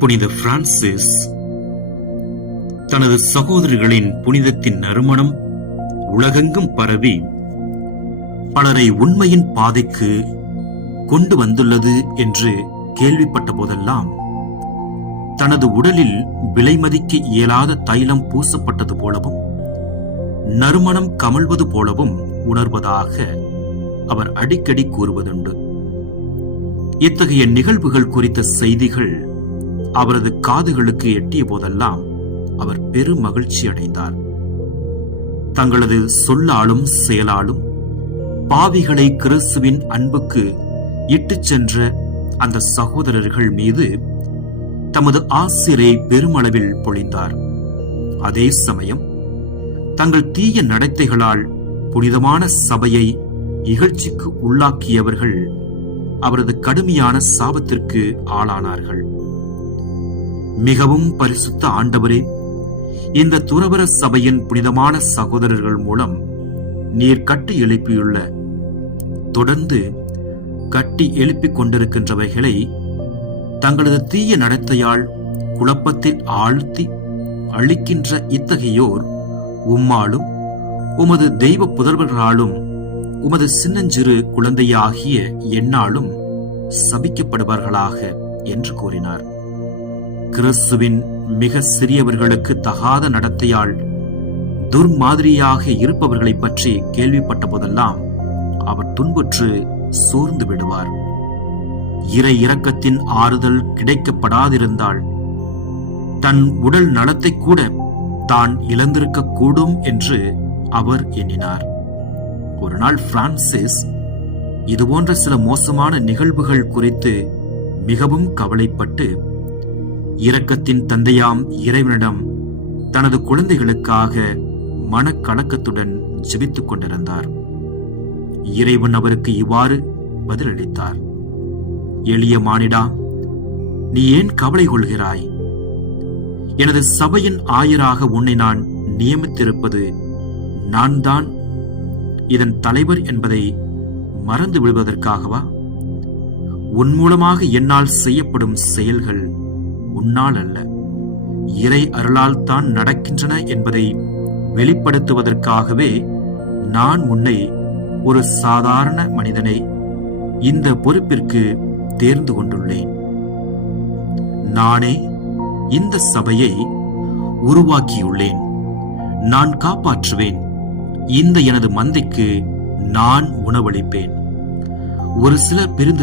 புனித பிரான்சிஸ் தனது சகோதரிகளின் புனிதத்தின் நறுமணம் உலகெங்கும் பரவி பலரை உண்மையின் பாதைக்கு கொண்டு வந்துள்ளது என்று கேள்விப்பட்ட போதெல்லாம் தனது உடலில் விலைமதிக்க இயலாத தைலம் பூசப்பட்டது போலவும் நறுமணம் கமழ்வது போலவும் உணர்வதாக அவர் அடிக்கடி கூறுவதுண்டு. இத்தகைய நிகழ்வுகள் குறித்த செய்திகள் அவரது காதுகளுக்கு எட்டிய போதெல்லாம் அவர் பெரும் மகிழ்ச்சி அடைந்தார். தங்களது சொல்லாலும் செயலாலும் பாவிகளை கிறிஸ்துவின் அன்புக்கு இட்டுச் சென்ற அந்த சகோதரர்கள் மீது தமது ஆசிரை பெருமளவில் பொழிந்தார். அதே சமயம் தங்கள் தீய நடத்தைகளால் புனிதமான சபையை இகழ்ச்சிக்கு உள்ளாக்கியவர்கள் அவரது கடுமையான சாபத்திற்கு ஆளானார்கள். மிகவும் பரிசுத்த ஆண்டவரே, இந்த துறவற சபையின் புனிதமான சகோதரர்கள் மூலம் நீர் கட்டி எழுப்பியுள்ள, தொடர்ந்து கட்டி எழுப்பிக் கொண்டிருக்கின்றவைகளை தங்களது தீய நடத்தையால் குழப்பத்தில் ஆழ்த்தி அழிக்கின்ற இத்தகையோர் உம்மாலும் உமது தெய்வ புதல்வர்களாலும் உமது சின்னஞ்சிறு குழந்தையாகிய என்னாலும் சபிக்கப்படுவார்களாக என்று கூறினார். கிறிஸ்துவின் மிக சிறியவர்களுக்கு தகாத நடத்தையால் துர்மாதிரியாக இருப்பவர்களை பற்றி கேள்விப்பட்ட போதெல்லாம் அவர் துன்புற்று சோர்ந்து விடுவார். இறை இரக்கத்தின் ஆறுதல் கிடைக்கப்படாதிருந்தால் தன் உடல் நலத்தை கூட தான் இழந்திருக்க கூடும் என்று அவர் எண்ணினார். ஒரு நாள் பிரான்சிஸ் இதுபோன்ற சில மோசமான நிகழ்வுகள் குறித்து மிகவும் கவலைப்பட்டு இரக்கத்தின் தந்தையாம் இறைவனிடம் தனது குழந்தைகளுக்காக மனக்கலக்கத்துடன் ஜெபித்துக் கொண்டிருந்தார். இறைவன் அவருக்கு இவ்வாறு பதிலளித்தார்: எளிய மானிடா, நீ ஏன் கவலை கொள்கிறாய்? எனது சபையின் ஆயராக உன்னை நான் நியமித்திருப்பது நான் தான் இதன் தலைவர் என்பதை மறந்து விடுவதற்காகவா? உன் மூலமாக என்னால் செய்யப்படும் செயல்கள் உன்னால் அல்ல, இறை அருளால் தான் நடக்கின்றன என்பதை வெளிப்படுத்துவதற்காகவே நான் உன்னை, ஒரு சாதாரண மனிதனை, இந்த பொறுப்பிற்கு தேர்ந்து கொண்டுள்ளேன். நானே இந்த சபையை உருவாக்கியுள்ளேன். நான் காப்பாற்றுவேன். இந்த எனது மந்தைக்கு நான் உணவளிப்பேன். ஒரு சிலர் பிரிந்து